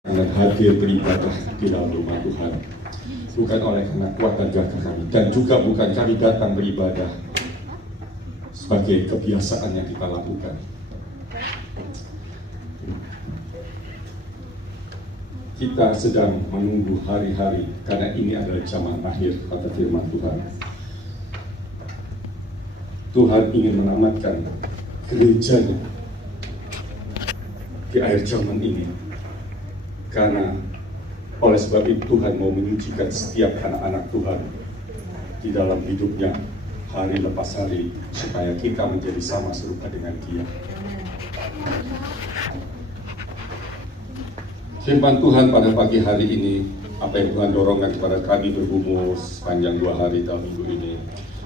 Karena hadir beribadah di dalam rumah Tuhan, bukan oleh karena kuat dan gagah kami, dan juga bukan kami datang beribadah sebagai kebiasaan yang kita lakukan. Kita sedang menunggu hari-hari, karena ini adalah zaman akhir, kata firman Tuhan. Tuhan ingin menamatkan gerejanya di akhir zaman ini, karena oleh sebab itu Tuhan mau menyucikan setiap anak-anak Tuhan di dalam hidupnya hari lepas hari, supaya kita menjadi sama serupa dengan Dia. Firman Tuhan pada pagi hari ini, apa yang Tuhan dorongkan kepada kami bergumul sepanjang 2 hari dalam minggu ini,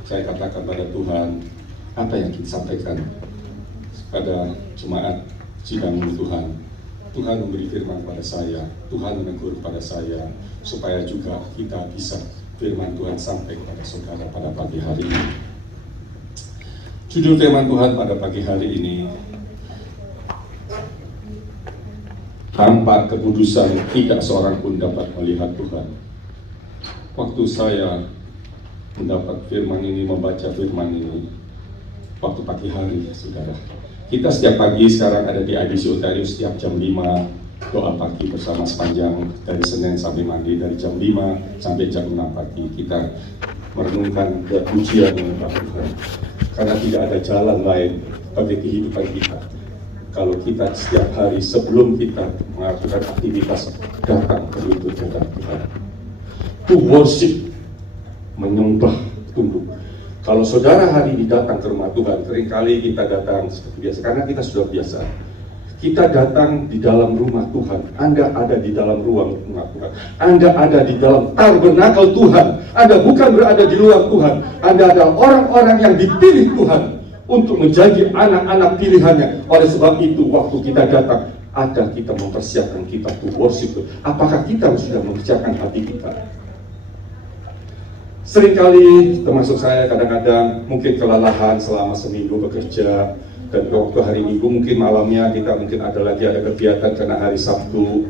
saya katakan pada Tuhan, apa yang kita sampaikan pada jemaat sidang Tuhan. Tuhan memberi firman pada saya, Tuhan menegur pada saya, supaya juga kita bisa firman Tuhan sampai kepada saudara pada pagi hari ini. Judul firman Tuhan pada pagi hari ini, tanpa kekudusan tidak seorang pun dapat melihat Tuhan. Waktu saya mendapat firman ini, membaca firman ini, waktu pagi hari, saudara. Kita setiap pagi sekarang ada di IDC Ontario setiap jam 5 doa pagi bersama sepanjang dari Senin sampai Mandi, dari jam 5 sampai jam 6 pagi kita merenungkan pujian kepada Tuhan. Karena tidak ada jalan lain bagi kehidupan kita kalau kita setiap hari sebelum kita melakukan aktivitas datang ke lutut hadapan Tuhan. To worship, menyembah, tunduk. Kalau saudara hari ini datang ke rumah Tuhan, seringkali kita datang seperti biasa, karena kita sudah biasa. Kita datang di dalam rumah Tuhan. Anda ada di dalam ruang rumah Tuhan. Anda ada di dalam tabernakel Tuhan. Anda bukan berada di luar Tuhan. Anda adalah orang-orang yang dipilih Tuhan untuk menjadi anak-anak pilihannya. Oleh sebab itu, waktu kita datang, ada kita mempersiapkan kita to worship. Apakah kita sudah mempersiapkan hati kita? Seringkali, termasuk saya, kadang-kadang mungkin kelelahan selama seminggu bekerja, dan waktu hari Minggu mungkin malamnya kita mungkin ada kegiatan karena hari Sabtu.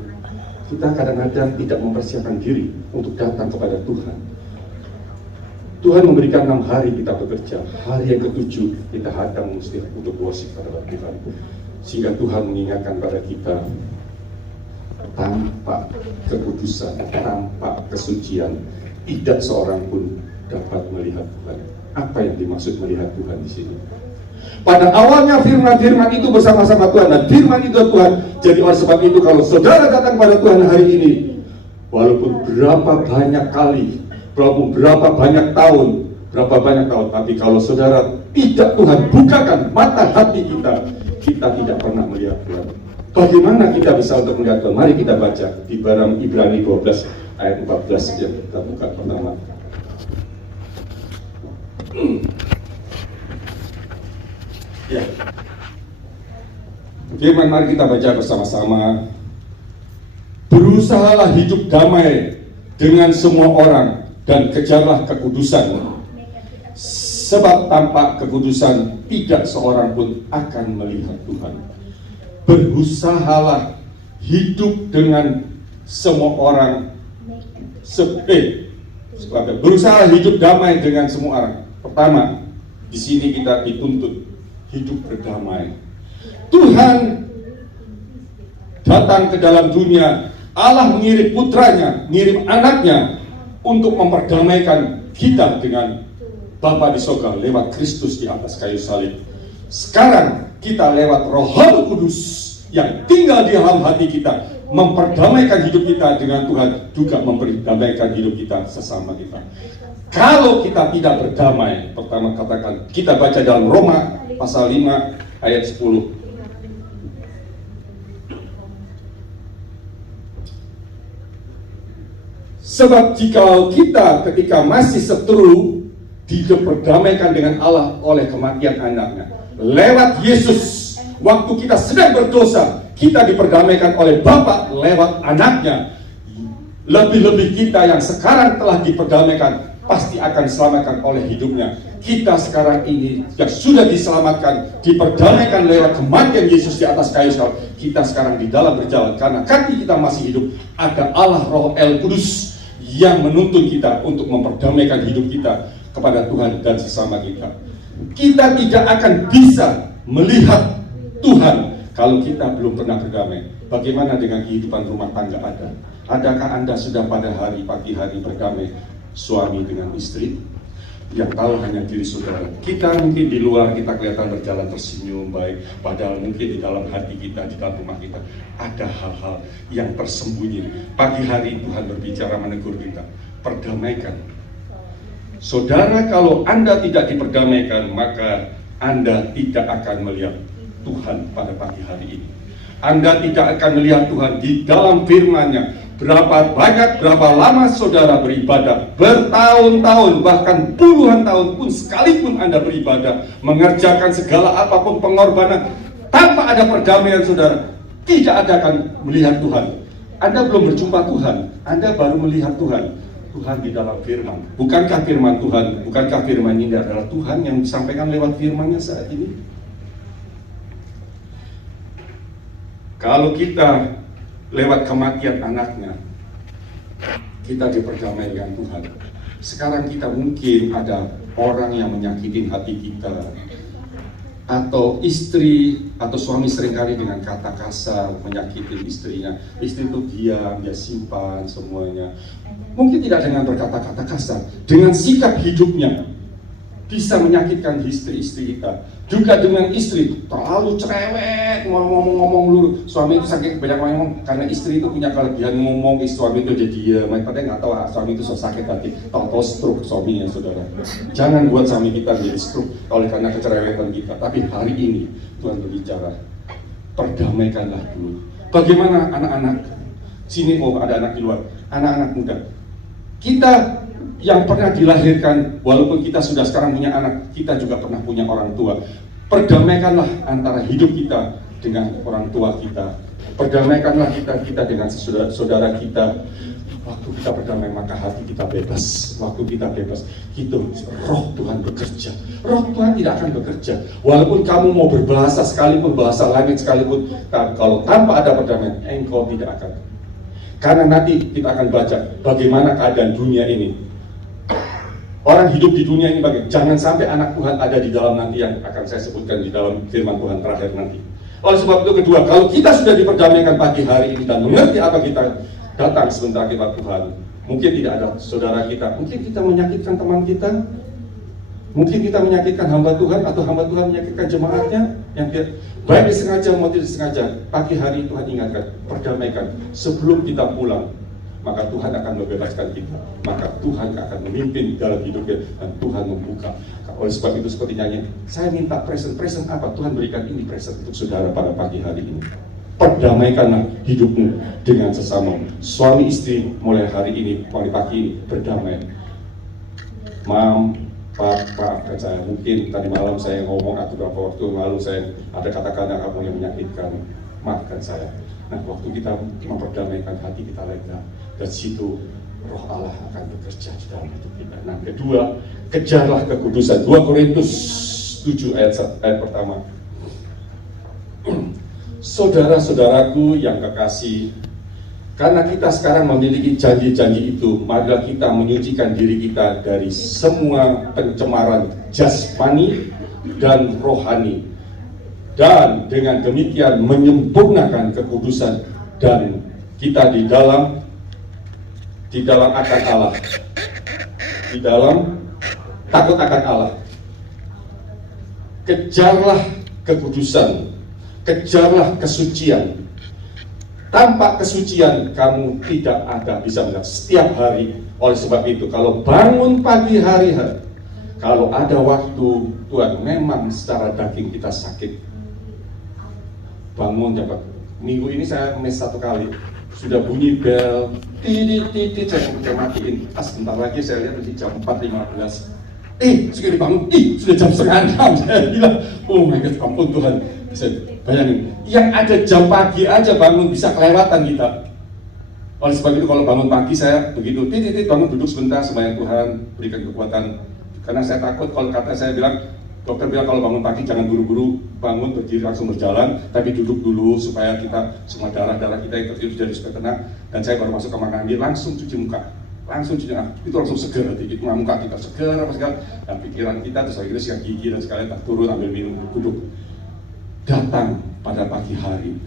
Kita kadang-kadang tidak mempersiapkan diri untuk datang kepada Tuhan. Tuhan memberikan 6 hari kita bekerja, hari yang ke-7 kita datang mesti untuk worship kepada Tuhan. Sehingga Tuhan mengingatkan pada kita, tanpa kekudusan, tanpa kesucian, tidak seorang pun dapat melihat Tuhan. Apa yang dimaksud melihat Tuhan di sini? Pada awalnya firman-firman itu bersama-sama Tuhan, dan firman itu Tuhan. Jadi oleh sebab itu, kalau saudara datang pada Tuhan hari ini, walaupun berapa banyak kali, walaupun berapa banyak tahun, tapi kalau saudara tidak Tuhan bukakan mata hati kita, kita tidak pernah melihat Tuhan. Bagaimana kita bisa untuk melihat Tuhan? Mari kita baca di dalam Ibrani 12 ayat 14 yang kita buka pertama. Ya. Firman, mari kita baca bersama-sama. Berusahalah hidup damai dengan semua orang dan kejarlah kekudusan. Sebab tanpa kekudusan tidak seorang pun akan melihat Tuhan. Berusahalah hidup dengan semua orang. Berusaha hidup damai dengan semua orang. Pertama, di sini kita dituntut hidup berdamai. Tuhan datang ke dalam dunia. Allah mengirim putranya, mengirim anaknya untuk memperdamaikan kita dengan Bapa di surga lewat Kristus di atas kayu salib. Sekarang kita lewat Roh Kudus yang tinggal di dalam hati kita, memperdamaikan hidup kita dengan Tuhan, juga memperdamaikan hidup kita sesama kita. Kalau kita tidak berdamai, pertama katakan, kita baca dalam Roma pasal 5 ayat 10. Sebab jika kita ketika masih seteru diperdamaikan dengan Allah oleh kematian anaknya, lewat Yesus, waktu kita sedang berdosa, kita diperdamaikan oleh Bapa lewat anaknya. Lebih-lebih kita yang sekarang telah diperdamaikan pasti akan diselamatkan oleh hidupnya. kita sekarang ini yang sudah diselamatkan, diperdamaikan lewat kematian Yesus di atas kayu salib, kita sekarang di dalam berjalan karena kaki kita masih hidup. Ada Allah Roh El Kudus yang menuntun kita untuk memperdamaikan hidup kita kepada Tuhan dan sesama kita. Kita tidak akan bisa melihat Tuhan kalau kita belum pernah berdamai. Bagaimana dengan kehidupan rumah tangga Anda? Adakah Anda sudah pada pagi hari berdamai suami dengan istri? Yang tahu hanya diri saudara. Kita mungkin di luar kita kelihatan berjalan tersenyum baik, padahal mungkin di dalam hati kita, di dalam rumah kita ada hal-hal yang tersembunyi. Pagi hari Tuhan berbicara menegur kita, perdamaikan. Saudara, kalau Anda tidak diperdamaikan, maka Anda tidak akan melihat Tuhan pada pagi hari ini. Anda tidak akan melihat Tuhan di dalam firman-Nya. Berapa banyak, berapa lama saudara beribadah, bertahun-tahun, bahkan puluhan tahun pun sekalipun Anda beribadah, mengerjakan segala apapun pengorbanan, tanpa ada perdamaian saudara, tidak ada akan melihat Tuhan. Anda belum berjumpa Tuhan, Anda baru melihat Tuhan. Tuhan di dalam firman. Bukankah firman Tuhan, bukankah firman ini adalah Tuhan yang disampaikan lewat firman-Nya saat ini? Kalau kita lewat kematian anaknya, kita diperdamai dengan Tuhan. Sekarang kita mungkin ada orang yang menyakitin hati kita, atau istri atau suami seringkali dengan kata kasar menyakitin istrinya. Istri itu diam, dia simpan semuanya. Mungkin tidak dengan berkata-kata kasar, dengan sikap hidupnya bisa menyakitkan istri-istri kita. Juga dengan istri terlalu cerewet, ngomong-ngomong dulu. Suami itu sakit banyak ngomong karena istri itu punya kelebihan ngomong. Suami itu jadi diam, padahal nggak tahu suami itu sakit hati. Tahu-tahu stroke suaminya saudara. Jangan buat suami kita jadi stroke oleh karena kecerewetan kita. Tapi hari ini Tuhan berbicara, perdamaikanlah dulu. Bagaimana anak-anak? Sini ada anak di luar, anak-anak muda. Kita yang pernah dilahirkan, walaupun kita sudah sekarang punya anak, kita juga pernah punya orang tua. Perdamaikanlah antara hidup kita dengan orang tua kita. Perdamaikanlah kita dengan saudara kita. Waktu kita berdamai maka hati kita bebas. Waktu kita bebas, itu roh Tuhan bekerja. Roh Tuhan tidak akan bekerja. Walaupun kamu mau berbahasa sekalipun, bahasa langit sekalipun, kalau tanpa ada perdamaian, engkau tidak akan. Karena nanti kita akan baca bagaimana keadaan dunia ini. Orang hidup di dunia ini bagaimana? Jangan sampai anak Tuhan ada di dalam nanti yang akan saya sebutkan di dalam firman Tuhan terakhir nanti. Oleh sebab itu kedua, kalau kita sudah diperdamaikan pagi hari ini dan mengerti apa kita datang sebentar kita Tuhan, mungkin tidak ada saudara kita, mungkin kita menyakitkan teman kita, mungkin kita menyakitkan hamba Tuhan atau hamba Tuhan menyakitkan jemaatnya, yang baik disengaja maupun tidak disengaja. Pagi hari Tuhan ingatkan, perdamaikan sebelum kita pulang. Maka Tuhan akan membebaskan kita, maka Tuhan akan memimpin dalam hidupnya, dan Tuhan membuka. Oleh sebab itu seperti nyanyi, saya minta present apa? Tuhan berikan ini present untuk saudara pada pagi hari ini. Perdamaikanlah hidupmu dengan sesama. Suami istri mulai hari ini, mulai pagi ini berdamai. Maafkan saya, mungkin tadi malam saya ngomong atau beberapa waktu lalu saya ada kata-kata kamu yang menyakitkan, maafkan saya. Nah, waktu kita memperdamaikan hati kita lega, dan situ roh Allah akan bekerja di dalam hidup kita. Nah, kedua, kejarlah kekudusan. 2 Korintus 7 ayat pertama. Saudara-saudaraku yang kekasih, karena kita sekarang memiliki janji-janji itu, maka kita menyucikan diri kita dari semua pencemaran jasmani dan rohani, dan dengan demikian menyempurnakan kekudusan dan kita di dalam akan Allah, di dalam takut akan Allah. Kejarlah kekudusan, kejarlah kesucian. Tanpa kesucian kamu tidak ada bisa melihat setiap hari. Oleh sebab itu, kalau bangun pagi hari, kalau ada waktu, Tuhan memang secara daging kita sakit, bangun dapat. Minggu ini saya mes 1 kali, sudah bunyi bel, titit, saya matiin. Sebentar lagi saya lihat di jam 4.15. Sudah dibangun, sudah jam 5:30. Saya bilang, oh my God, ampun Tuhan. Saya bayangin, yang ada jam pagi aja bangun bisa kelewatan kita. Oleh sebab itu kalau bangun pagi saya begitu, titit bangun duduk sebentar, sembahyang Tuhan, berikan kekuatan Karena saya takut kalau kata saya bilang, dokter bilang kalau bangun pagi jangan buru-buru bangun, berdiri langsung berjalan, tapi duduk dulu supaya kita semua darah-darah kita yang tertidur jadi supaya tenang. Dan saya baru masuk kamar mandi langsung cuci muka, langsung cuci muka, itu langsung seger nanti, itu muka kita seger apa segala, dan pikiran kita terus akhirnya sikat gigi dan sekalian tak turun ambil minum duduk. Datang pada pagi hari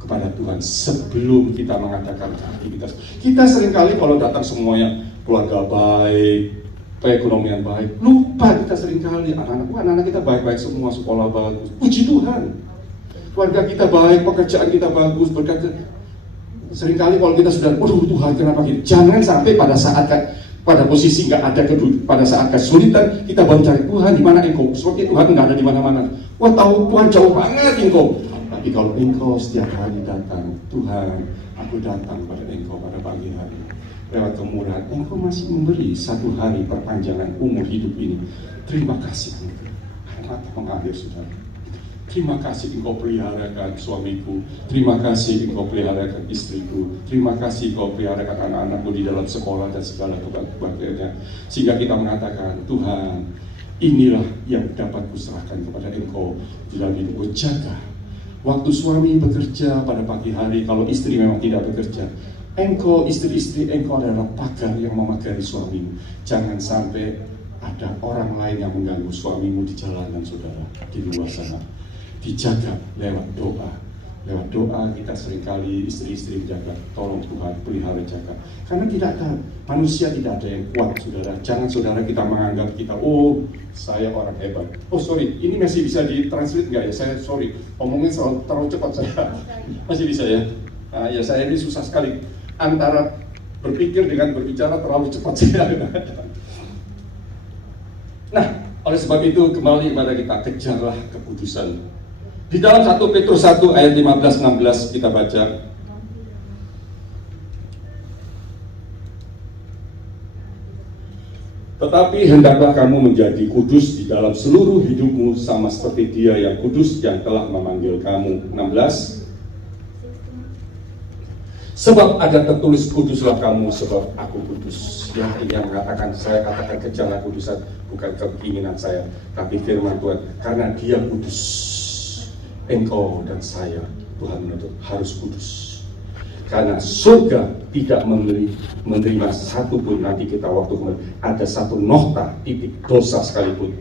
kepada Tuhan sebelum kita mengadakan aktivitas. Kita seringkali kalau datang semuanya keluarga baik, perekonomian baik, lupa kita seringkali anak-anak kita baik-baik semua, sekolah bagus, puji Tuhan. Keluarga kita baik, pekerjaan kita bagus, berkat. Seringkali kalau kita sudah, waduh Tuhan kenapa gini? Jangan sampai pada posisi nggak ada pada saat kesulitan kita baru cari Tuhan di mana engkau? Seperti Tuhan nggak ada di mana-mana. Wah tahu Tuhan jauh banget engkau. Tapi kalau engkau setiap hari datang, Tuhan, aku datang pada engkau pada pagi hari. Lewat kemurahan, engkau masih memberi satu hari perpanjangan umur hidup ini. Terima kasih engkau. Mata mengalir saudara. Terima kasih engkau peliharakan suamiku. Terima kasih engkau peliharakan istriku. Terima kasih engkau peliharakan anak-anakku di dalam sekolah dan segala kebahagiaannya. Sehingga kita mengatakan, Tuhan, inilah yang dapat kuserahkan kepada engkau di dalam hidupku. Jaga. Waktu suami bekerja pada pagi hari, kalau istri memang tidak bekerja, engkau istri-istri engkau adalah pagar yang memagari suamimu. Jangan sampai ada orang lain yang mengganggu suamimu di jalanan saudara, di luar sana. Dijaga lewat doa. Lewat doa kita seringkali istri-istri menjaga. Tolong Tuhan pelihara jaga. Karena tidak ada, manusia tidak ada yang kuat saudara. Jangan saudara kita menganggap kita, oh saya orang hebat. Oh sorry, ini masih bisa ditranslate nggak ya? Saya sorry, ngomongnya terlalu cepat saya. Masih bisa ya? Ya saya ini susah sekali antara berpikir dengan berbicara terlalu cepat saya. Nah, oleh sebab itu kembali kepada kita, kejarlah kekudusan. Di dalam 1 Petrus 1 ayat 15-16 kita baca. Tetapi hendaklah kamu menjadi kudus di dalam seluruh hidupmu sama seperti Dia yang kudus yang telah memanggil kamu. 16. Sebab ada tertulis kuduslah kamu sebab aku kudus. Ya, ini yang mengatakan, saya katakan kejarlah kudusan, bukan keinginan saya, tapi firman Tuhan. Karena Dia kudus, engkau dan saya, Tuhan menuntut harus kudus. Karena surga tidak menerima satu pun, nanti kita waktu kemarin ada satu nokta titik dosa sekalipun.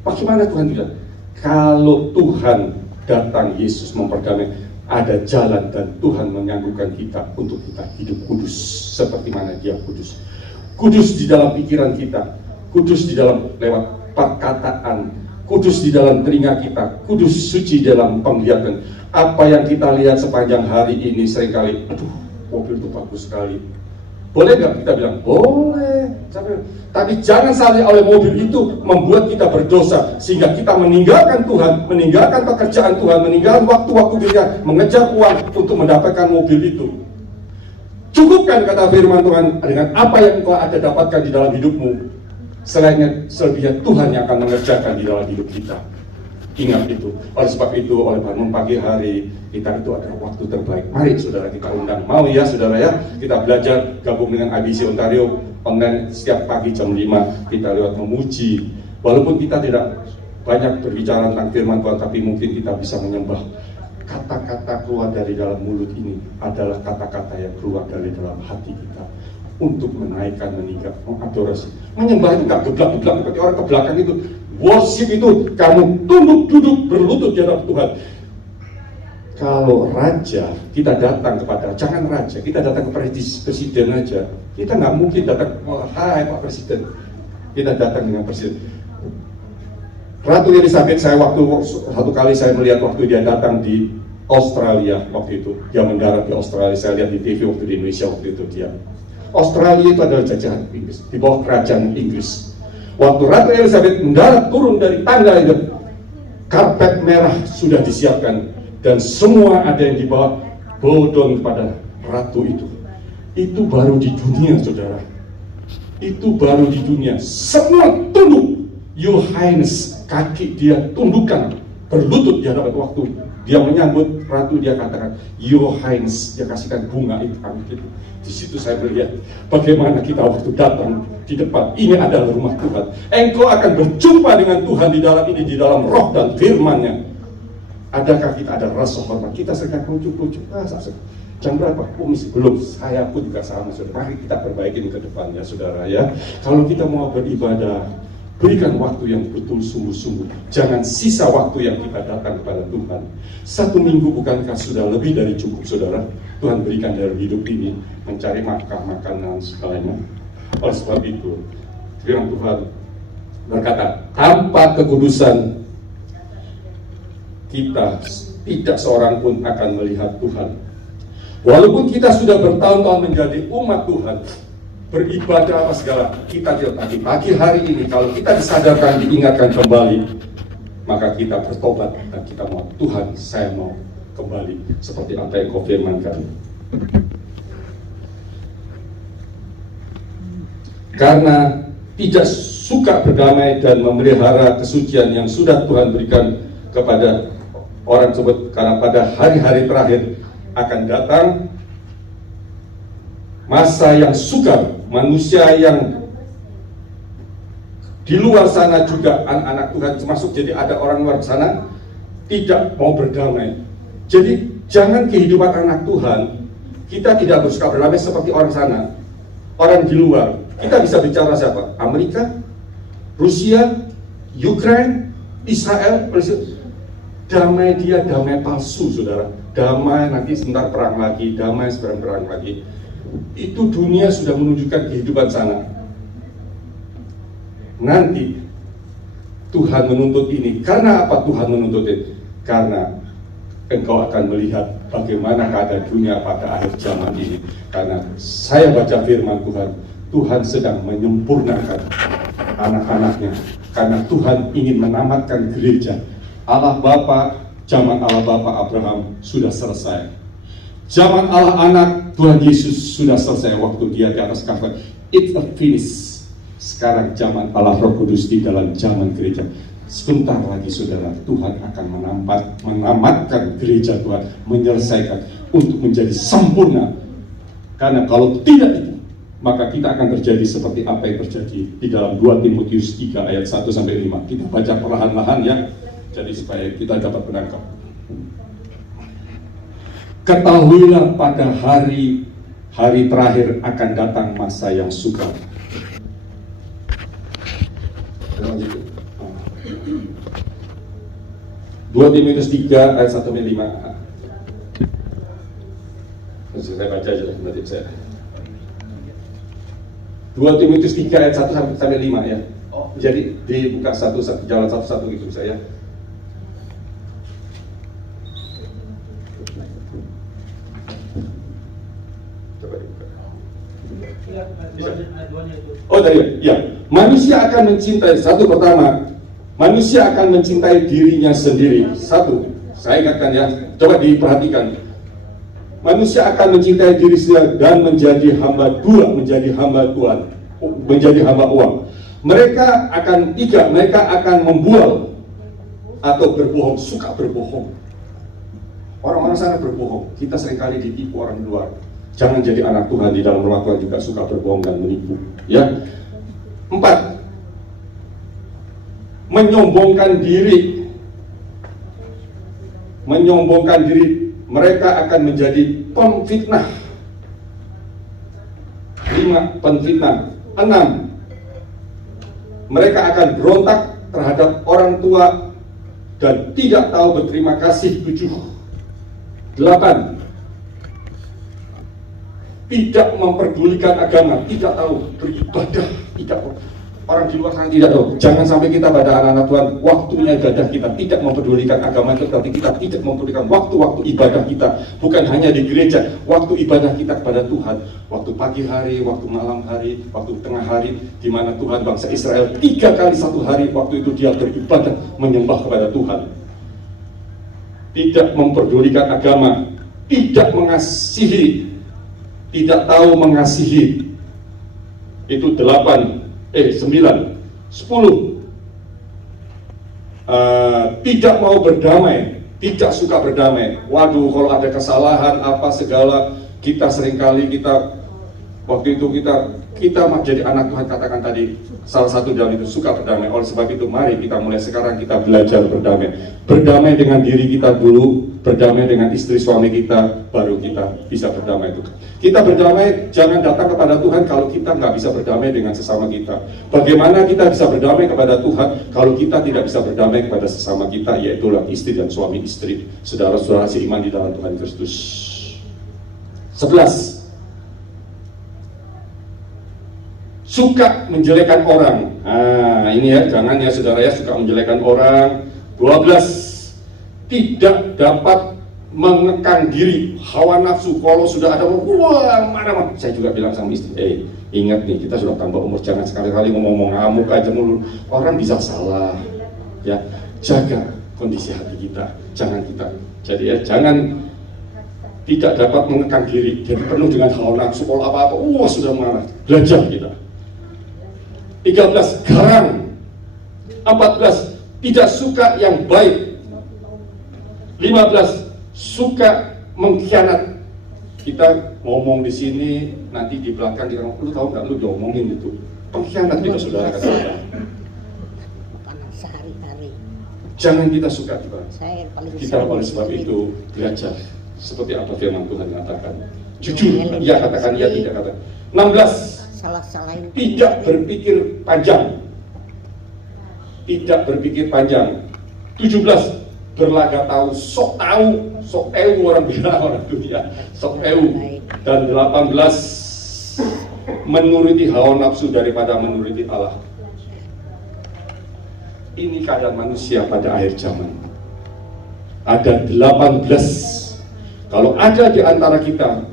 Bagaimana Tuhan bilang? Kalau Tuhan datang, Yesus memperdamai, ada jalan dan Tuhan menyanggupkan kita untuk kita hidup kudus seperti mana Dia kudus. Kudus di dalam pikiran kita, kudus di dalam lewat perkataan, kudus di dalam telinga kita, kudus suci dalam penglihatan. Apa yang kita lihat sepanjang hari ini seringkali, aduh mobil itu bagus sekali. Boleh nggak kita bilang? Boleh. Tapi jangan sampai oleh mobil itu membuat kita berdosa sehingga kita meninggalkan Tuhan, meninggalkan pekerjaan Tuhan, meninggalkan waktu-waktu dia mengejar uang untuk mendapatkan mobil itu. Cukupkan kata firman Tuhan dengan apa yang engkau ada dapatkan di dalam hidupmu. Selainnya selebihnya Tuhan yang akan mengerjakan di dalam hidup kita. Ingat itu. Oleh sebab itu, oleh bangun pagi hari kita itu adalah waktu terbaik. Mari saudara kita undang. Mau ya saudara ya, kita belajar gabung dengan IBC Ontario online setiap pagi jam 5 kita lewat memuji. Walaupun kita tidak banyak berbicara tentang firman Tuhan, tapi mungkin kita bisa menyembah. Kata-kata keluar dari dalam mulut ini adalah kata-kata yang keluar dari dalam hati kita untuk menaikkan, meningkat, mengadorasi. Menyembah itu nggak geblak-geblak seperti orang ke belakang itu. Worship itu kamu tunduk duduk berlutut di hadapan Tuhan. Kalau raja, kita datang kepada, jangan raja, kita datang ke presiden aja. Kita nggak mungkin datang, oh, hai Pak Presiden. Kita datang dengan presiden. Ratu Elizabeth, satu kali saya melihat waktu dia datang di Australia waktu itu. Dia mendarat di Australia, saya lihat di TV waktu di Indonesia waktu itu dia. Australia itu adalah jajahan Inggris, di bawah kerajaan Inggris. Waktu Ratu Elizabeth mendarat turun dari tangga itu, karpet merah sudah disiapkan dan semua ada yang dibawa bodong kepada ratu itu. Itu baru di dunia, saudara. Itu baru di dunia. Semua tunduk. Your Highness, kaki dia tundukkan, berlutut di hadapan waktu Dia menyambut ratu, dia katakan, Your Highness, dia kasihkan bunga itu. Di situ saya melihat bagaimana kita waktu datang di depan, ini adalah rumah Tuhan. Engkau akan berjumpa dengan Tuhan di dalam ini, di dalam roh dan firman-Nya. Adakah kita ada rasa hormat? Kita sedang ujuk-ujuk. Jam berapa? Belum. Saya pun juga sama, saudara. Mari kita perbaiki ke depannya, saudara ya. Kalau kita mau beribadah, berikan waktu yang betul sungguh-sungguh. Jangan sisa waktu yang kita datang kepada Tuhan. 1 minggu bukankah sudah lebih dari cukup, saudara? Tuhan berikan dalam hidup ini mencari makanan segalanya. Oleh sebab itu, firman Tuhan berkata, tanpa kekudusan kita tidak seorang pun akan melihat Tuhan. Walaupun kita sudah bertahun-tahun menjadi umat Tuhan, beribadah apa segala, kita tidak tadi pagi hari ini kalau kita disadarkan, diingatkan kembali, maka kita bertobat dan kita mau, Tuhan, saya mau kembali seperti apa yang Kau firmankan. Karena tidak suka berdamai dan memelihara kesucian yang sudah Tuhan berikan kepada orang tersebut, karena pada hari-hari terakhir akan datang masa yang sukar, manusia yang di luar sana juga, anak-anak Tuhan termasuk, jadi ada orang luar sana tidak mau berdamai. Jadi jangan kehidupan anak Tuhan, kita tidak bersuka berdamai seperti orang sana, orang di luar. Kita bisa bicara siapa? Amerika, Rusia, Ukraina, Israel, damai dia damai palsu, saudara. Damai nanti sebentar perang lagi, damai sebentar perang lagi. Itu dunia sudah menunjukkan kehidupan sana. Nanti Tuhan menuntut ini. Karena apa Tuhan menuntut ini? Karena engkau akan melihat bagaimana keadaan dunia pada akhir zaman ini. Karena saya baca firman Tuhan, Tuhan sedang menyempurnakan anak-anaknya. Karena Tuhan ingin menamatkan gereja. Allah Bapa, zaman Allah Bapa Abraham sudah selesai. Zaman Allah Anak Tuhan Yesus sudah selesai waktu dia di atas kayu. It's a finish. Sekarang zaman Allah Roh Kudus di dalam zaman gereja. Sebentar lagi, saudara, Tuhan akan menamatkan gereja Tuhan, menyelesaikan untuk menjadi sempurna. Karena kalau tidak itu, maka kita akan terjadi seperti apa yang terjadi di dalam 2 Timotius 3 ayat 1-5. Kita baca perlahan-lahan ya, jadi supaya kita dapat menangkap. Ketahuilah pada hari terakhir akan datang masa yang sukar. 2 Timotius 3 ayat 1-5. Saya baca aja nanti saya. 2 Timotius 3 ayat 1-5 ya. Jadi dibuka jalan satu-satu gitu saya. Oh tadi ya, manusia akan mencintai, satu pertama, manusia akan mencintai dirinya sendiri. Satu, saya ingatkan ya, coba diperhatikan. Manusia akan mencintai diri sendiri dan menjadi hamba. Dua, menjadi hamba Tuhan, menjadi hamba uang. Mereka akan membual atau berbohong, suka berbohong. Orang-orang sana berbohong, kita seringkali ditipu orang luar. Jangan jadi anak Tuhan di dalam rumah Tuhan juga suka berbohong dan menipu. Ya. 4, menyombongkan diri. Menyombongkan diri, mereka akan menjadi pemfitnah. 5, penfitnah. 6, mereka akan berontak terhadap orang tua dan tidak tahu berterima kasih. 7, 8, tidak memperdulikan agama, tidak tahu beribadah, tidak. Orang di luar sana tidak tahu. Jangan sampai kita pada anak-anak Tuhan, waktunya ibadah kita tidak memperdulikan agama itu, tapi kita tidak memperdulikan waktu-waktu ibadah kita. Bukan hanya di gereja, waktu ibadah kita kepada Tuhan. Waktu pagi hari, waktu malam hari, waktu tengah hari, di mana Tuhan bangsa Israel 3 kali 1 hari, waktu itu dia beribadah, menyembah kepada Tuhan. Tidak memperdulikan agama, tidak mengasihi, tidak tahu mengasihi. Itu 9, 10. Tidak mau berdamai, tidak suka berdamai. Waduh, kalau ada kesalahan apa segala, kita seringkali waktu itu kita jadi anak Tuhan, katakan tadi salah satu dalam itu suka berdamai. Oleh sebab itu mari kita mulai sekarang kita belajar berdamai dengan diri kita dulu, berdamai dengan istri suami kita, baru kita bisa berdamai itu. Kita berdamai, jangan datang kepada Tuhan kalau kita nggak bisa berdamai dengan sesama kita. Bagaimana kita bisa berdamai kepada Tuhan kalau kita tidak bisa berdamai kepada sesama kita, yaitu istri dan suami istri, saudara-saudara seiman di dalam Tuhan Kristus. 11. Suka menjelekan orang. Nah, ini ya, jangan ya saudara ya, suka menjelekan orang. 12. Tidak dapat mengekang diri, hawa nafsu. Kalau sudah ada, wah marah. Saya juga bilang sama istri, ingat nih, kita sudah tambah umur, jangan sekali-kali ngomong ngamuk aja mulu. Orang bisa salah. Ya, jaga kondisi hati kita. Jangan jangan tidak dapat mengekang diri, jadi penuh dengan hawa nafsu. Kalau apa-apa, sudah marah. Belajar kita. 13. Garang. 14. Tidak suka yang baik. 15. Suka mengkhianat. Kita ngomong di sini, nanti di belakang kita ngomong, lu tahu nggak, lu diomongin itu. Pengkhianat kita, saudara kata. Sehari-hari. Jangan kita suka kita oleh sebab itu belajar seperti apa firman Tuhan katakan. Jujur, ia katakan, ia tidak katakan. 16. Tidak berpikir panjang. Tidak berpikir panjang. 17. Berlagak tahu, sok tahu orang bilang, orang dunia, sok tahu. Dan 18. Menuruti hawa nafsu daripada menuruti Allah. Ini keadaan manusia pada akhir zaman. Ada 18. Kalau ada di antara kita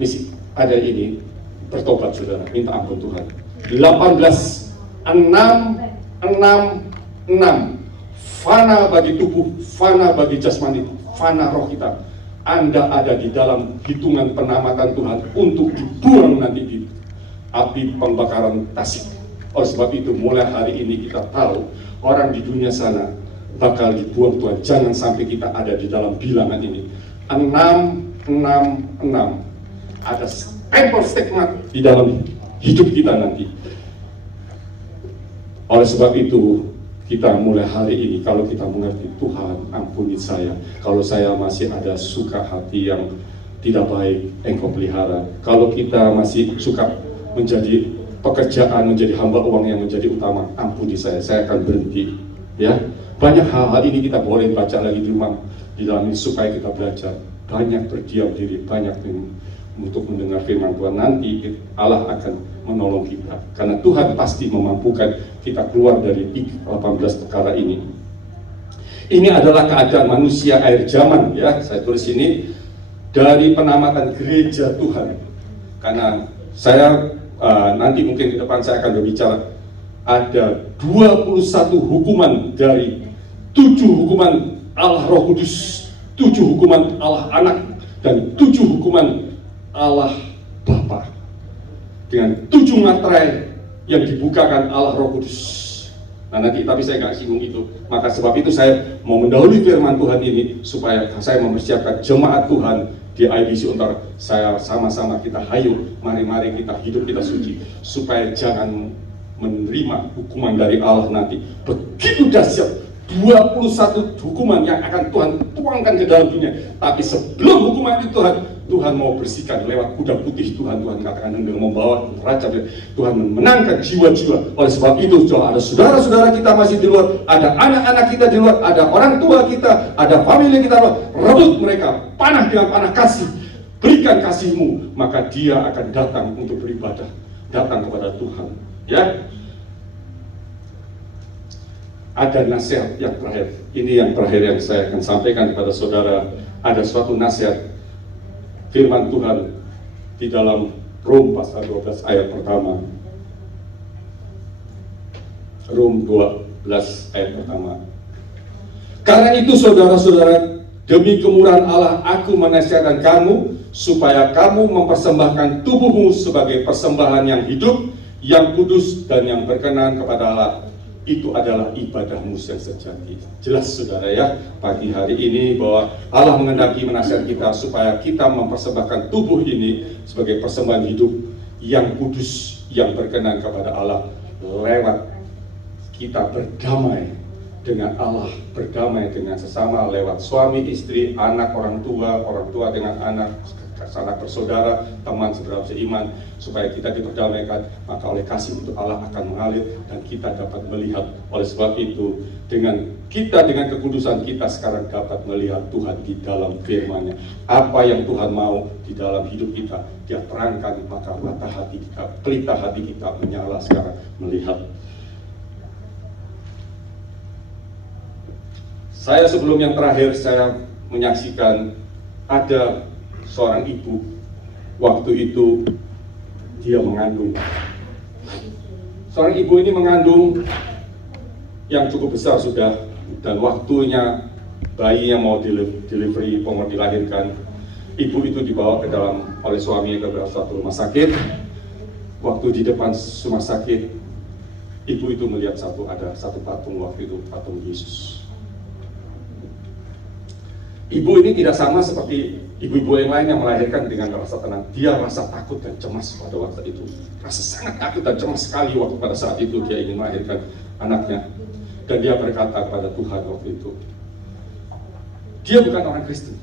ada ini, bertobat saudara, minta ampun Tuhan. 18. 6. Fana bagi tubuh, fana bagi jasmani, fana roh kita. Anda ada di dalam hitungan penamatan Tuhan untuk dibuang nanti di api pembakaran tasik. Oleh sebab itu mulai hari ini kita tahu orang di dunia sana bakal dibuang Tuhan. Jangan sampai kita ada di dalam bilangan ini. 6. Ada stempel stigma di dalam hidup kita nanti. Oleh sebab itu kita mulai hari ini, kalau kita mengerti, Tuhan ampuni saya, kalau saya masih ada suka hati yang tidak baik, Engkau pelihara. Kalau kita masih suka menjadi pekerjaan, menjadi hamba uang yang menjadi utama, ampuni saya akan berhenti. Ya, banyak hal-hal ini kita boleh baca lagi di rumah, di dalam ini supaya kita belajar. Banyak berdiam diri, banyak untuk mendengar firman Tuhan. Nanti Allah akan menolong kita, karena Tuhan pasti memampukan kita keluar dari 18 perkara ini. Ini adalah keadaan manusia akhir zaman, ya. Saya tulis ini dari penamatan gereja Tuhan, karena saya nanti mungkin di depan saya akan berbicara ada 21 hukuman dari 7 hukuman Allah Roh Kudus, 7 hukuman Allah Anak, dan 7 hukuman Allah Bapa, dengan 7 materai yang dibukakan Allah Roh Kudus. Nah nanti, tapi saya nggak singgung itu. Maka sebab itu saya mau mendahului firman Tuhan ini supaya saya mempersiapkan jemaat Tuhan di IBC Untar. Saya sama-sama kita hayu, mari-mari kita hidup, kita suci, supaya jangan menerima hukuman dari Allah nanti. Begitu dahsyat 21 hukuman yang akan Tuhan tuangkan ke dalam dunia. Tapi sebelum hukuman itu Tuhan mau bersihkan lewat kuda putih. Tuhan katakan dengan membawa raja, Tuhan memenangkan jiwa-jiwa. Oleh sebab itu, kalau ada saudara-saudara kita masih di luar, ada anak-anak kita di luar, ada orang tua kita, ada famili kita, rebut mereka, panah dengan panah kasih, berikan kasihmu, maka dia akan datang untuk beribadah, datang kepada Tuhan. Ya, ada nasihat yang terakhir. Ini yang terakhir yang saya akan sampaikan kepada saudara. Ada suatu nasihat firman Tuhan di dalam Rom pasal 12 ayat pertama. Rom 12 ayat pertama. Karena itu saudara-saudara, demi kemurahan Allah aku menasihatkan kamu supaya kamu mempersembahkan tubuhmu sebagai persembahan yang hidup, yang kudus dan yang berkenan kepada Allah. itu adalah ibadahmu yang sejati. Jelas saudara ya, pagi hari ini bahwa Allah mengendaki menasihat kita supaya kita mempersembahkan tubuh ini sebagai persembahan hidup yang kudus, yang berkenan kepada Allah, lewat kita berdamai dengan Allah, berdamai dengan sesama lewat suami, istri, anak, orang tua dengan anak, sanak bersaudara, teman seberapa seiman, supaya kita diperdamaikan. Maka oleh kasih itu Allah akan mengalir dan kita dapat melihat. Oleh sebab itu dengan kekudusan kita sekarang dapat melihat Tuhan di dalam firman-Nya. Apa yang Tuhan mau di dalam hidup kita, Dia terangkan, maka mata hati kita, pelita hati kita menyala sekarang melihat. Saya sebelum yang terakhir, saya menyaksikan ada seorang ibu, waktu itu dia mengandung. Seorang ibu ini mengandung yang cukup besar sudah, dan waktunya bayi yang mau delivery, mau dilahirkan, ibu itu dibawa ke dalam oleh suaminya ke suatu rumah sakit. Waktu di depan rumah sakit, ibu itu melihat ada satu patung, waktu itu patung Yesus. Ibu ini tidak sama seperti ibu-ibu yang lain yang melahirkan dengan rasa tenang. Dia rasa takut dan cemas pada waktu itu. Rasa sangat takut dan cemas sekali waktu pada saat itu dia ingin melahirkan anaknya. Dan dia berkata kepada Tuhan waktu itu. Dia bukan orang Kristen,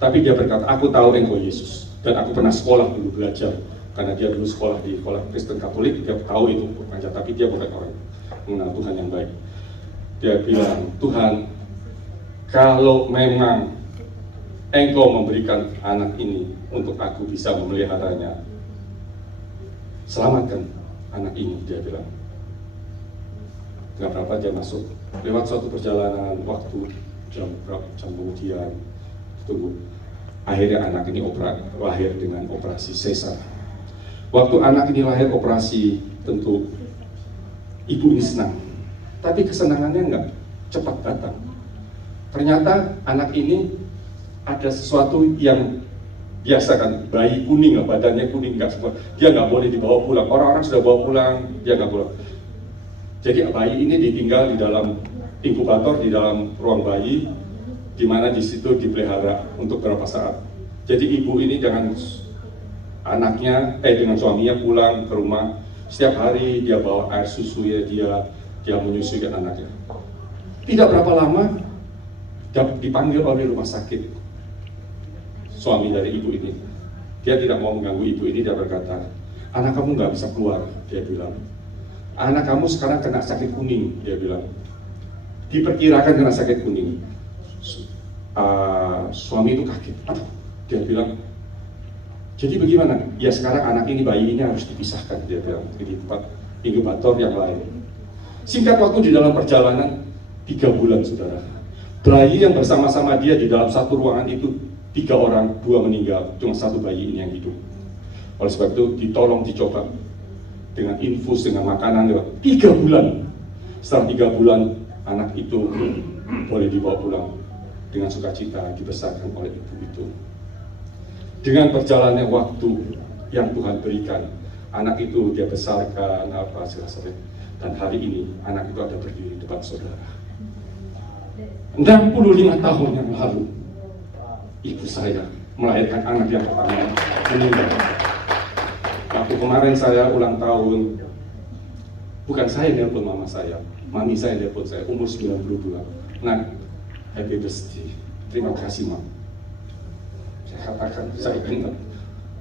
tapi dia berkata, aku tahu Engkau Yesus. Dan aku pernah sekolah dulu belajar. Karena dia dulu sekolah di sekolah Kristen Katolik, dia tahu itu berpanjang. Tapi dia bukan orang mengenal Tuhan yang baik. Dia bilang, Tuhan, kalau memang Engkau memberikan anak ini untuk aku bisa memeliharanya, selamatkan anak ini, dia bilang. Tidak berapa dia masuk, lewat suatu perjalanan waktu, jam kemudian, tunggu, akhirnya anak ini lahir dengan operasi sesar. Waktu anak ini lahir operasi, tentu ibu ini senang, tapi kesenangannya enggak cepat datang. Ternyata anak ini ada sesuatu yang biasa kan, bayi kuning lah, badannya kuning, dia nggak boleh dibawa pulang. Orang-orang sudah bawa pulang, dia nggak pulang. Jadi bayi ini ditinggal di dalam inkubator, di dalam ruang bayi, di mana di situ dipelihara untuk beberapa saat. Jadi ibu ini dengan anaknya, dengan suaminya pulang ke rumah. Setiap hari dia bawa air susu ya, dia menyusuikan anaknya. Tidak berapa lama dipanggil oleh rumah sakit suami dari ibu ini. Dia tidak mau mengganggu ibu ini, dia berkata, anak kamu nggak bisa keluar, dia bilang. Anak kamu sekarang kena sakit kuning, dia bilang. Diperkirakan kena sakit kuning. Suami itu kaget. Dia bilang, jadi bagaimana? Ya sekarang anak ini, bayi ini harus dipisahkan, dia bilang, di tempat inkubator yang lain. Singkat waktu di dalam perjalanan 3 bulan, saudara. Bayi yang bersama-sama dia di dalam satu ruangan itu 3 orang, 2 meninggal, cuma 1 bayi ini yang hidup. Oleh sebab itu ditolong, dicoba dengan infus, dengan makanan lewat 3 bulan. Setelah 3 bulan anak itu boleh dibawa pulang dengan sukacita, dibesarkan oleh ibu itu. Dengan berjalannya waktu yang Tuhan berikan, anak itu dia besarkan selesai. Dan hari ini anak itu ada berdiri di depan saudara. 65 tahun yang lalu, ibu saya melahirkan anak yang pertama, meninggal. Waktu kemarin saya ulang tahun, bukan saya yang nelpon mama saya, mami saya nelpon saya, umur 92. Nah, happy birthday, terima kasih Mam. Saya katakan, saya ingat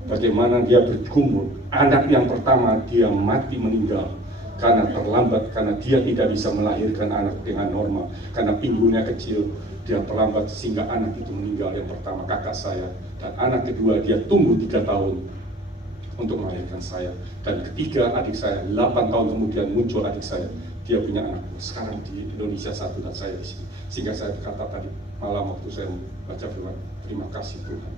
bagaimana dia bergumul. Anak yang pertama dia mati, meninggal karena terlambat, karena dia tidak bisa melahirkan anak dengan normal, karena pinggulnya kecil, dia terlambat sehingga anak itu meninggal. Yang pertama kakak saya, dan anak kedua dia tunggu 3 tahun untuk melahirkan saya, dan ketiga adik saya, 8 tahun kemudian muncul adik saya, dia punya anak sekarang di Indonesia 1 dan saya di sini. Sehingga saya berkata tadi malam waktu saya baca firman, terima kasih Tuhan,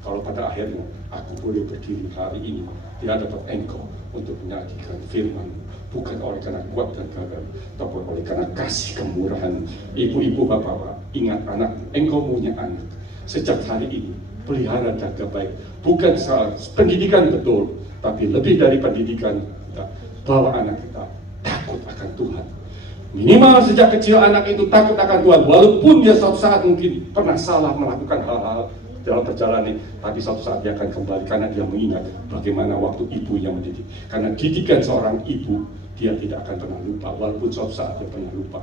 kalau pada akhirnya aku boleh berdiri hari ini di hadapan Engkau untuk menyajikan firman, bukan oleh karena kuat dan gagah, tapi oleh karena kasih kemurahan. Ibu-ibu, bapak-bapak, ingat anak, Engkau punya anak. Sejak hari ini, pelihara, jaga baik. Bukan salah, pendidikan betul, tapi lebih dari pendidikan, kita bawa anak kita takut akan Tuhan. Minimal sejak kecil anak itu takut akan Tuhan, walaupun dia suatu saat mungkin pernah salah melakukan hal-hal dalam perjalanan, tapi suatu saat dia akan kembali karena dia mengingat bagaimana waktu ibu yang mendidik. Karena didikan seorang ibu, dia tidak akan pernah lupa, walaupun suatu saat dia pernah lupa.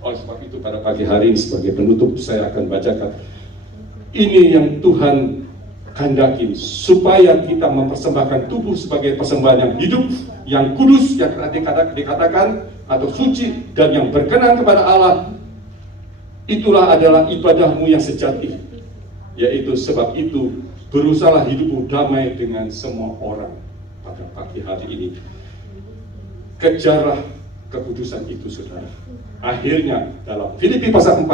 Oleh sebab itu pada pagi hari ini sebagai penutup saya akan bacakan ini yang Tuhan kehendaki, supaya kita mempersembahkan tubuh sebagai persembahan yang hidup, yang kudus, yang dikatakan atau suci dan yang berkenan kepada Allah. Itulah adalah ibadahmu yang sejati, yaitu sebab itu berusahalah hidupmu damai dengan semua orang. Pada pagi hari ini kejarlah kekudusan itu, saudara. Akhirnya dalam Filipi pasal 4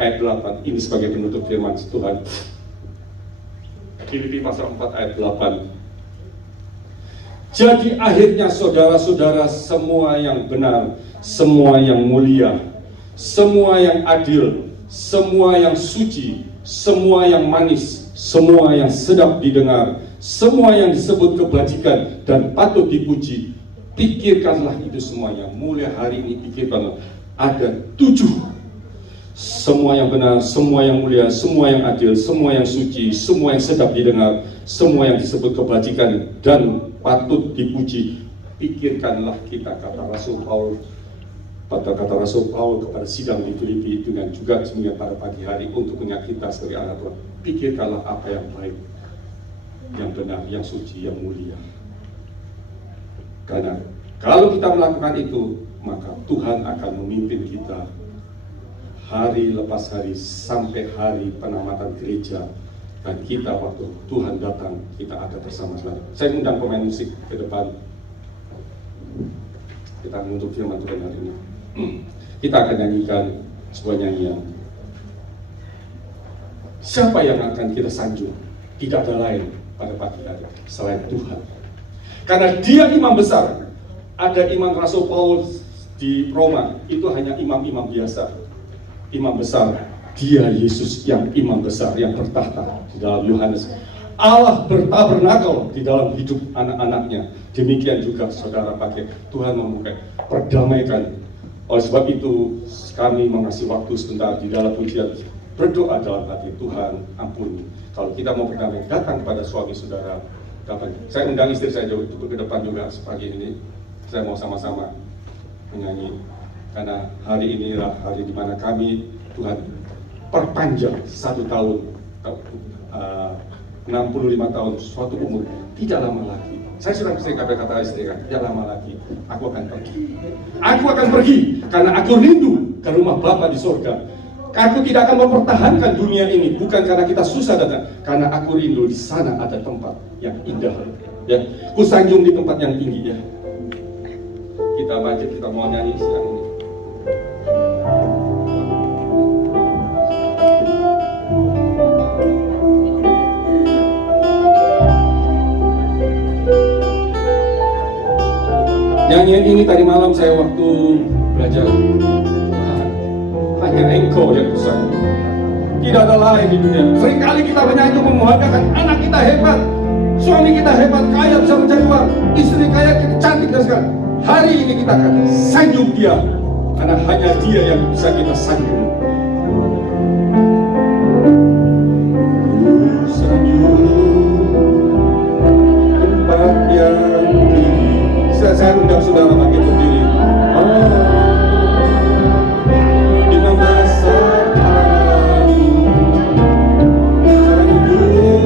ayat 8 ini sebagai penutup firman Tuhan. Filipi pasal 4 ayat 8. Jadi akhirnya saudara-saudara, semua yang benar, semua yang mulia, semua yang adil, semua yang suci, semua yang manis, semua yang sedap didengar, semua yang disebut kebajikan dan patut dipuji, pikirkanlah itu semuanya. Mulai hari ini pikirkanlah. Ada 7. Semua yang benar, semua yang mulia, semua yang adil, semua yang suci, semua yang sedap didengar, semua yang disebut kebajikan dan patut dipuji, pikirkanlah kita, kata Rasul Paul. Kata Rasul Paul kepada sidang di Filipi, dengan juga semuanya pada pagi hari untuk mengingat kita sebagai anak Tuhan. Pikirkanlah apa yang baik, yang benar, yang suci, yang mulia. Karena kalau kita melakukan itu, maka Tuhan akan memimpin kita hari lepas hari sampai hari penamatan gereja. Dan kita waktu Tuhan datang, kita ada bersama-sama. Saya undang pemain musik ke depan. Kita menutup firman Tuhan hari ini. Kita akan nyanyikan sebuah nyanyian. Siapa yang akan kita sanjung? Tidak ada lain pada pagi hari selain Tuhan. Karena dia imam besar. Ada imam Rasul Paul di Roma, itu hanya imam-imam biasa. Imam besar, dia Yesus yang imam besar, yang bertahta di dalam Yohanes. Allah bertabernakel di dalam hidup anak-anaknya. Demikian juga saudara pakai Tuhan membuka perdamaikan. Oleh sebab itu kami mengasih waktu sebentar di dalam pujian, berdoa dalam hati, Tuhan ampuni. Kalau kita mau berdamai, datang kepada suami saudara. Saya undang istri saya ke depan juga pagi ini. Saya mau sama-sama menyanyi. Karena hari inilah hari di mana kami, Tuhan perpanjang 1 tahun, 65 tahun, suatu umur, tidak lama lagi. Saya sudah sering kata istri kan, tidak lama lagi, aku akan pergi. Aku akan pergi, karena aku rindu ke rumah Bapa di surga. Aku tidak akan mempertahankan dunia ini, bukan karena kita susah datang, karena aku rindu di sana ada tempat yang indah. Ya, ku sanjung di tempat yang tinggi ya. Kita baca, kita mau nyanyi siang ini. Nyanyian ini tadi malam saya waktu belajar, hanya Engkau yang besar, tidak ada lain di dunia. Seringkali kita menyanyi memuadakan anak kita hebat, suami kita hebat, kaya bisa mencari uang, istri kaya, kita cantik dan segala. Hari ini kita akan sanjung dia, karena hanya dia yang bisa kita sanjung. Tempat yang tinggi. Saya undang saudara bagi berdiri. Imam besar hati, sanjung,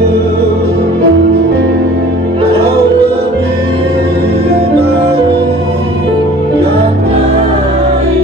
kau lebih dari yang lain.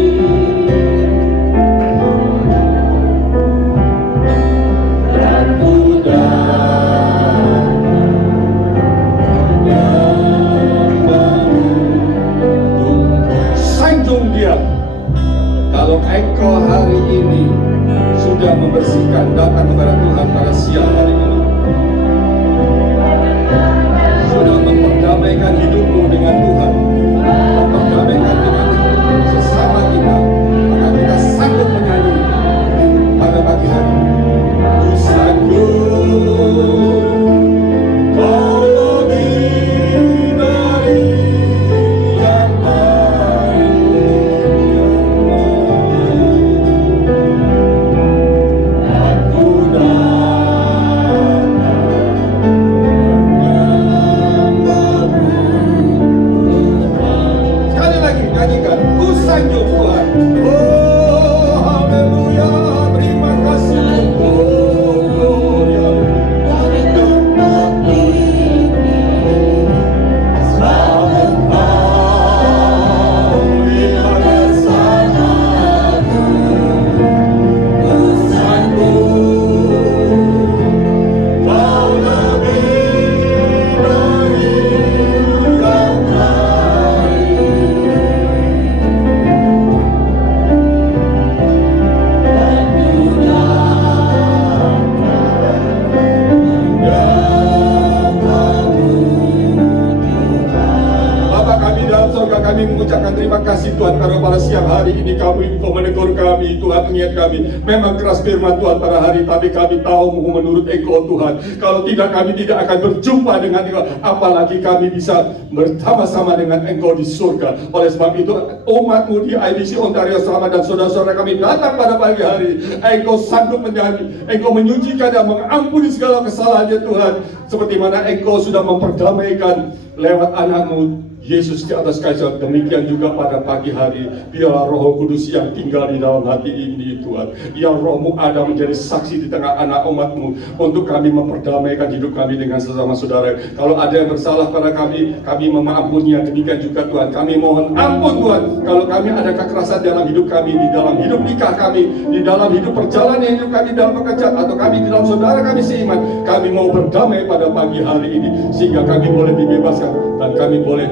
mengucapkan terima kasih Tuhan, karena pada siang hari ini Engkau menegur kami Tuhan, mengingat kami. Memang keras firman Tuhan pada hari, tapi kami tahu menurut Engkau Tuhan, kalau tidak kami tidak akan berjumpa dengan Engkau, apalagi kami bisa bersama-sama dengan Engkau di surga. Oleh sebab itu umat-Mu di IBC Ontario Selama dan saudara-saudara kami datang pada pagi hari, Engkau sanggup menjadi, Engkau menyucikan dan mengampuni segala kesalahannya Tuhan, seperti mana Engkau sudah memperdamaikan lewat anak-Mu Yesus di atas kayu salib. Demikian juga pada pagi hari, biarlah Roh Kudus yang tinggal di dalam hati ini Tuhan, yang Roh-Mu ada menjadi saksi di tengah anak umat-Mu, untuk kami memperdamaikan hidup kami dengan sesama saudara. Kalau ada yang bersalah pada kami mengampuninya. Demikian juga Tuhan, kami mohon ampun Tuhan, kalau kami ada kekerasan dalam hidup kami, di dalam hidup nikah kami, di dalam hidup perjalanan hidup kami, dalam pekerjaan, atau kami di dalam saudara kami seiman. Kami mau berdamai pada pagi hari ini, sehingga kami boleh dibebaskan dan kami boleh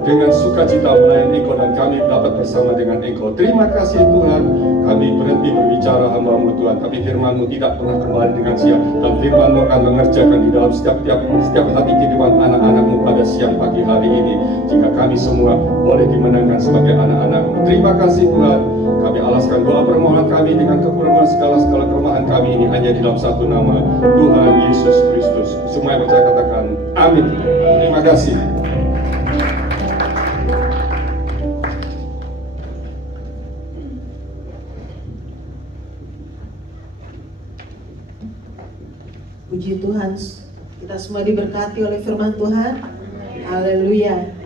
dengan sukacita melayani Engkau, dan kami dapat bersama dengan Engkau. Terima kasih Tuhan, kami berhenti berbicara hamba-Mu Tuhan, tapi firman-Mu tidak pernah kembali dengan sia, dan firman-Mu akan mengerjakan di dalam setiap hati kehidupan anak-anak-Mu pada siang pagi hari ini, jika kami semua boleh dimenangkan sebagai anak-anak-Mu. Terima kasih Tuhan, kami alaskan doa permohonan kami dengan kekurangan segala kelemahan kami ini hanya di dalam satu nama, Tuhan Yesus Kristus. Semua yang percaya katakan amin. Terima kasih. Puji Tuhan, kita semua diberkati oleh firman Tuhan. Haleluya.